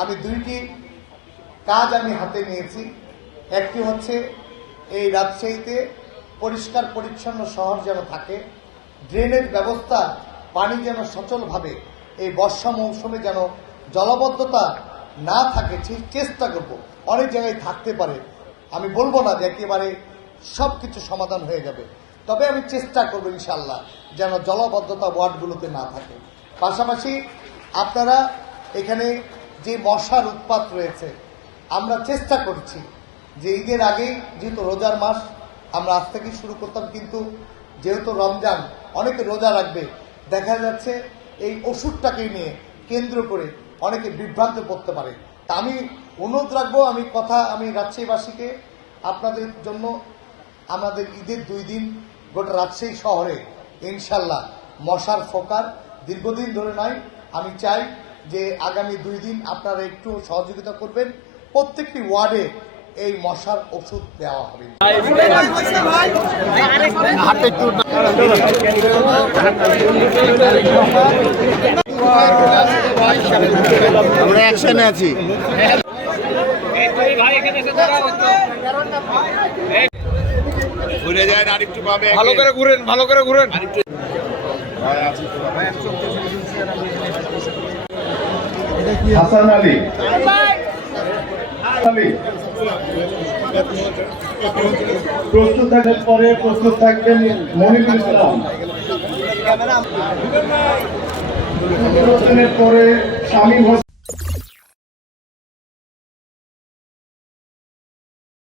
আমি দুইটি কাজ আমি হাতে নিয়েছি। একটি হচ্ছে এই রাজশাহীতে পরিষ্কার পরিচ্ছন্ন শহর যেন থাকে, ড্রেনেজ ব্যবস্থা, পানি যেন সচলভাবে এই বর্ষা মৌসুমে যেন জলাবদ্ধতা না থাকে, চেষ্টা করব। অনেক জায়গায় থাকতে পারে, আমি বলবো না যে একেবারে সব কিছু সমাধান হয়ে যাবে, তবে আমি চেষ্টা করবো ইনশাল্লাহ যেন জলাবদ্ধতা ওয়ার্ডগুলোতে না থাকে। পাশাপাশি আপনারা এখানে যে মশার উৎপাত রয়েছে, আমরা চেষ্টা করছি যে ঈদের আগেই, যেহেতু রোজার মাস আমরা আজ থেকেই শুরু করতাম, কিন্তু যেহেতু রমজান অনেকে রোজা রাখবে, দেখা যাচ্ছে এই ওষুধটাকে নিয়ে কেন্দ্র করে অনেকে বিভ্রান্ত পড়তে পারে। তা আমি অনুরোধ রাখবো, আমি রাজশাহীবাসীকে, আপনাদের জন্য আমাদের ঈদের 2 দিন গোটা রাজশাহী শহরে ইনশাল্লাহ মশার ফোকার দীর্ঘদিন ধরে নয়। আমি চাই যে আগামী 2 দিন আপনারা একটু সহযোগিতা করবেন, প্রত্যেকটি ওয়ার্ডে এই মশার ওষুধ দেওয়া হবে। আমরা অ্যাকশনে আছি। ঘুরে যায় আরেকটু পাবে, ভালো করে ঘুরেন, ভালো করে ঘুরেন। হাসান আলী, প্রস্তুত থাকার পরে প্রস্তুত থাকবেন মনিরুল ইসলাম, পরে শামীম হোসেন।